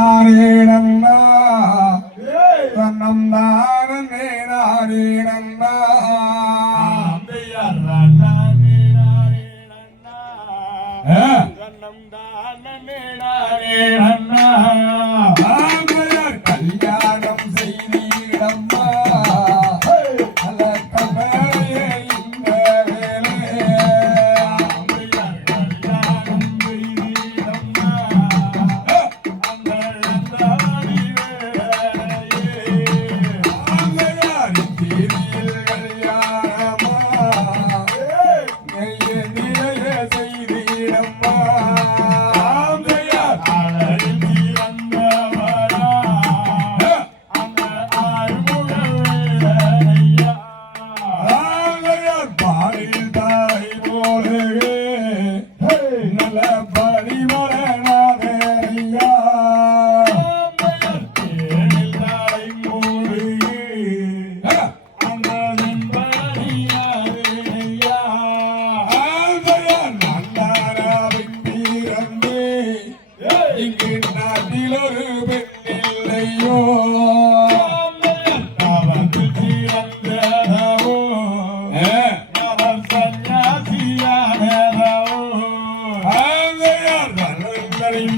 நாரேணன்னா தன்னம் தானே நாரேணன்னா தன்னம் தானே நாரேணன்னா கல்யாணம் செய்தீடம்மா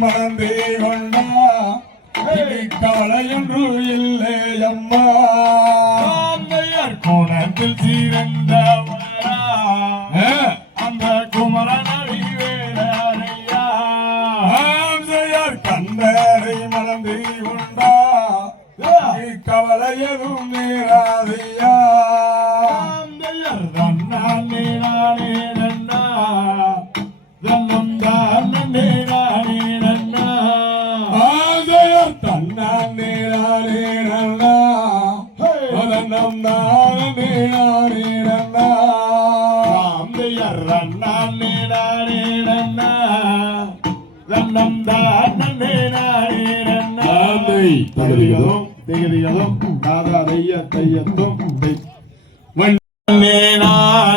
மறந்தே கொண்டா கவலையொன்று இல்லை அம்மா கோணத்தில் சீரந்தவரா அந்த குமரனடி வேலையா கண்டரை மறந்தே கொண்டா கவலையதும் நேராதையா தன்னானே நானே நன்னா தன்னம் தானே நானே நன்னா தன்னானே நானே நன்னா தன்னம் தானே நானே நன்னா ராம்தையர் தன்னானே நானே நன்னா தன்னம் தானே நானே நன்னா தகதிகளும் திகதிகளும் தாதாதைய தையத்தும்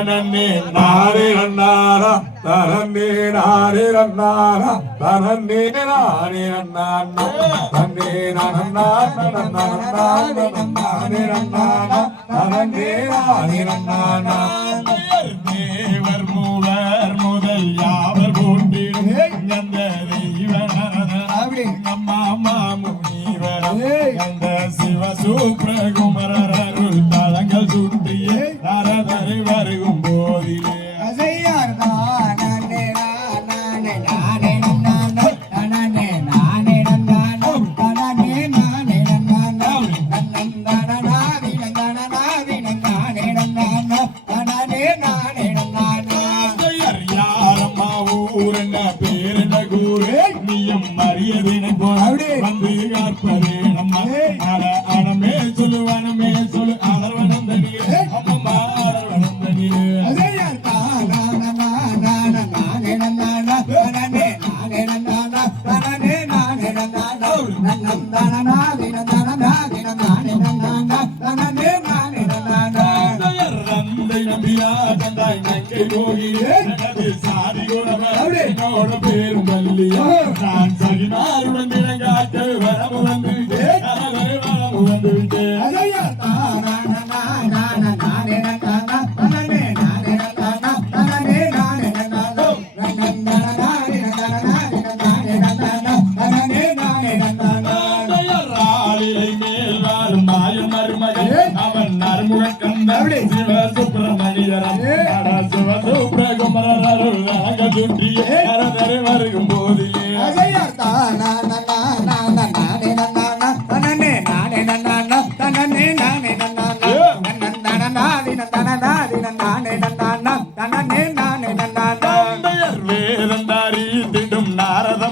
நன்னே நாரே நன்னாரா தனன்னே நாரே நன்னாரா தனன்னே நாரே நன்னாரா தன்னே நானே நன்னாரா தனன்னே நாரே நன்னாரா தேவர் மூவர் முதல் யாவர் போன்றிடும் அந்த தெய்வனரதன் அம்மா மாமுனிவர் அந்த சிவசூப்ரகுமரர் அருள் தலங்கள் சுற்றியே நரதரை வருகும் போதிலே வந்து காப்பதே நம்ம அனமே சொல்லு வனமே சொல்லு அதர்வனம் தனியே அம்மம்மா அதர்வனம் தனியே பேரும் பள்ளியா நான் சகினாருடன் தினங்காட்டு வரமு வந்து வரமு வந்து விட்டேன் அவன் நறுமுக கந்தே சிவ சுப்பிரமணியரம் சிவசுப்ரகுமரர் சுற்றியே நரதரை வருகும் போதிலே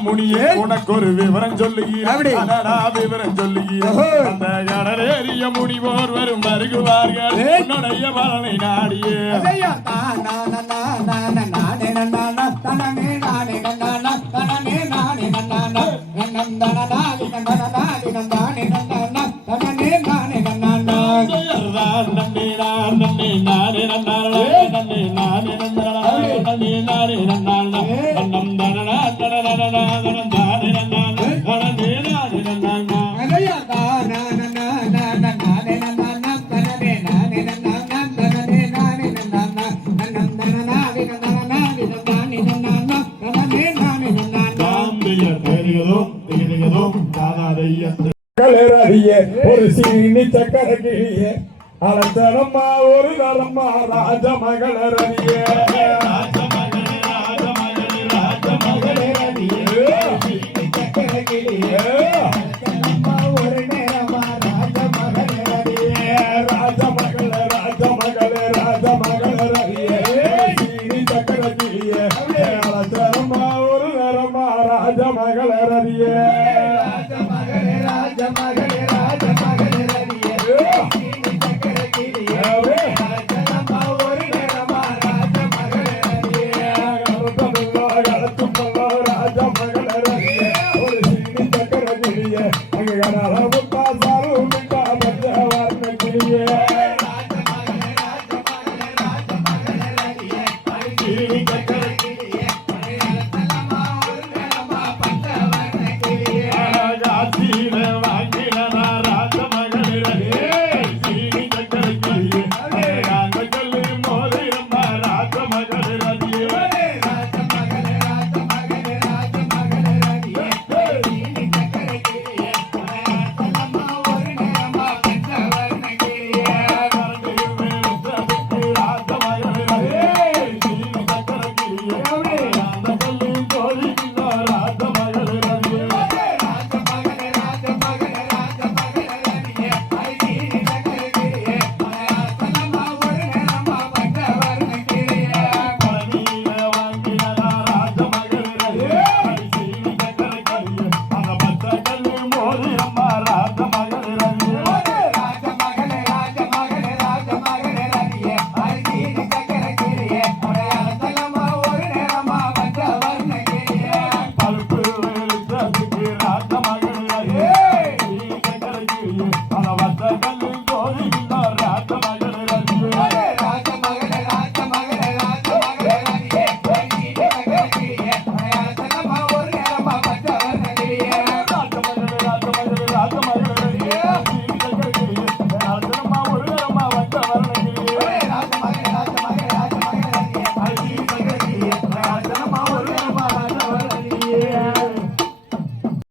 முனியே உனக்கு ஒரு விவரம் சொல்லுகிறேன் விவரம் சொல்லுகிறேன் அந்த கடலேறிய முனிவோர் வரும் வருகுவார்கள் உன்னுடைய பலனை நாடியே நன்னே கலரடியே ஒரு சீனி சக்கர கிளியே அலச்சனம்மா ஒரு நரம்மா ராஜமகளரடியே ராஜமகளரடியே சக்கர கிளியே